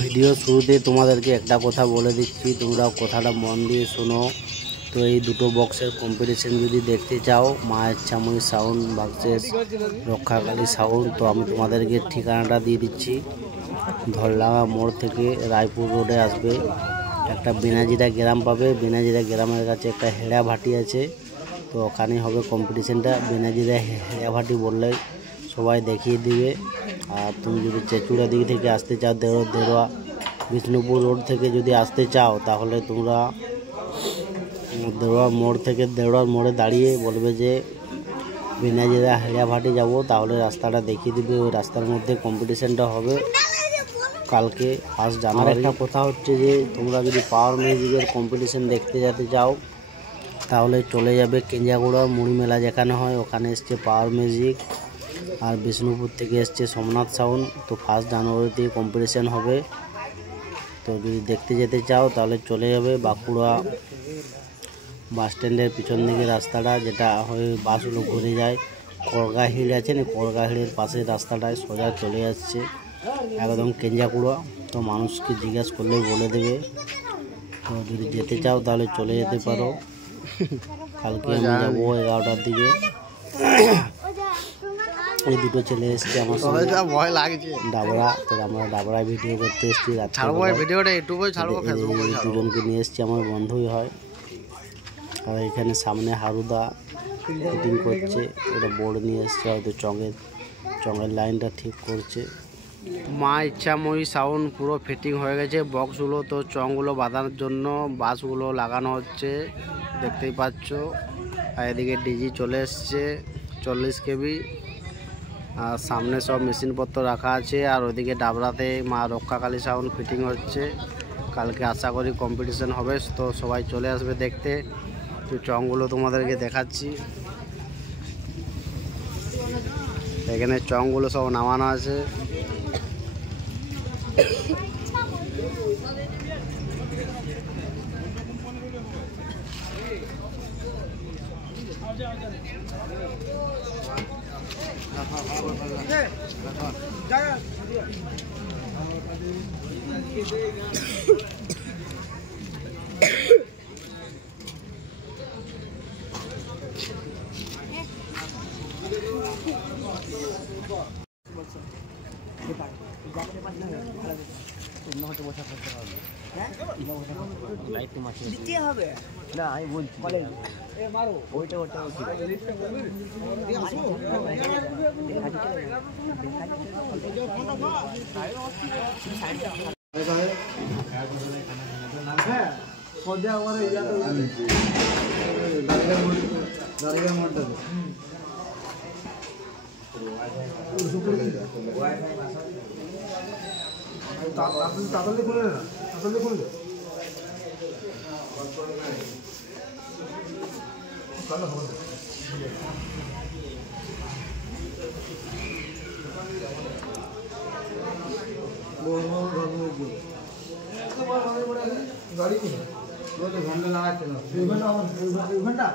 Video শুরুতে তোমাদেরকে একটা কথা বলে দিচ্ছি, তোমরা কথাটা মন দিয়ে শোনো। তো এই দুটো বক্সের কম্পিটিশন যদি দেখতে চাও, মা ইচ্ছাময়ী সাউন্ড ভার্সেস রক্ষাকালী সাউন্ড, তো আমি তোমাদেরকে ঠিকানাটা দিয়ে দিচ্ছি। ধরলাঙ্গা মোড় থেকে রায়পুর রোডে আসবে, একটা বিনাজিরা গ্রাম পাবে। বিনাজিরা গ্রামের কাছে একটা হেড়া ভাটি আছে, তো ওখানেই হবে কম্পিটিশনটা। বিনাজিরা হেড়া ভাটি বললে সবাই দেখিয়ে দিবে। আর তুমি যদি চেচুড়া দিক থেকে আসতে চাও, দেড়োয়া বিষ্ণুপুর রোড থেকে যদি আসতে চাও, তাহলে তোমরা দেড়োয়া মোড় থেকে দেড়োয়ার মোড়ে দাঁড়িয়ে বলবে যে বিনাজিরা হেড়া ভাটি যাব, তাহলে রাস্তাটা দেখিয়ে দিবে। ওই রাস্তার মধ্যে কম্পিটিশনটা হবে কালকে 1 জানুয়ারি। একটা কথা হচ্ছে যে তোমরা যদি পাওয়ার মিউজিকের কম্পিটিশন দেখতে যেতে চাও, তাহলে চলে যাবে কেঞ্জাগুড়া মুড়ি মেলা যেখানে হয়, ওখানে এসছে পাওয়ার মিউজিক। আর বিষ্ণুপুর থেকে এসছে সোমনাথ সাউন্ড। তো 1 জানুয়ারিতে কম্পিটিশন হবে। তো যদি দেখতে যেতে চাও তাহলে চলে যাবে বাঁকুড়া বাস স্ট্যান্ডের পিছন দিকে রাস্তাটা, যেটা হয়ে বাসগুলো ঘুরে যায়। করগাহিড় আছে না, করগাহিড়ের পাশে রাস্তাটায় সোজা চলে যাচ্ছে একদম কেঞ্জাকুড়া। তো মানুষকে জিজ্ঞাসা করলেই বলে দেবে। তো যদি যেতে চাও তাহলে চলে যেতে পারো। কালকে আমি যাবো 11টার দিকে। এই দুটো ছেলে এসছে আমার সঙ্গে ডাবরা, তো আমরা ডাবরায় ভিডিও করতে এসেছি। দুজনকে নিয়ে এসছি, আমার বন্ধুই হয়। আর এখানে সামনে হারুদা ফিটিং করছে, ওটা বোর্ড নিয়ে এসছে, হয়তো চঙের লাইনটা ঠিক করছে। মা ইচ্ছাময়ী সাউন্ড পুরো ফিটিং হয়ে গেছে বক্সগুলো। তো চংগুলো বাঁধানোর জন্য বাসগুলো লাগানো হচ্ছে, দেখতেই পাচ্ছ। আর এদিকে ডিজি চলে এসছে 40 কেবি। আর সামনে সব মেশিনপত্র রাখা আছে। আর ওইদিকে ডাবরাতে মা রক্ষাকালী সাউন্ড ফিটিং হচ্ছে। কালকে আশা করি কম্পিটিশন হবে, তো সবাই চলে আসবে দেখতে। তো চংগুলো তোমাদেরকে দেখাচ্ছি। এখানে চংগুলো সব নামানো আছে। না আমি বলছি ওইটা গাড়ি ঘন্টা লাগাচ্ছে না, ঘন্টা